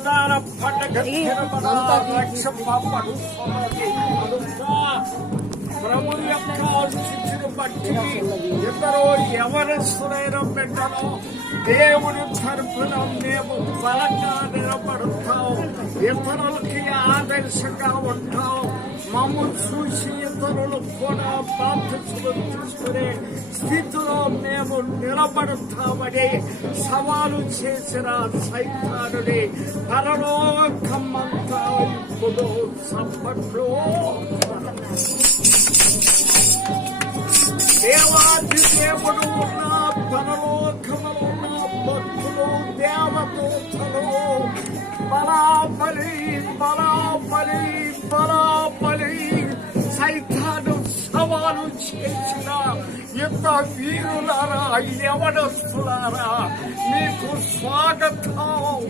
ఉద్దాన పండగ ప్రభువు యొక్క స్థితిని బట్టి ఇద్దరు ఎవరెస్తులైన బిడ్డలో దేవుని తరఫున మేము బలంగా నిలబడతాం, ఇతరులకి ఆదర్శంగా ఉంటాం. మమ్మల్ని చూసి ఇతరులు కూడా బాధ్యతలు తీసుకునే స్థితిలో మేము నిలబడతామని సవాలు చేసిన సైతానుని పరలోకమంతా ఇప్పుడు చప్పట్లు. దేవాది దేవుడు ఉన్న పరలోకములో ఉన్న భక్తులు దేవదూతలు బలాబలి బలాబలి బలాబలి సైతాను సవాలు చేసిన యుద్ధ వీరులారా, యవనస్తులారా, మీకు స్వాగతం.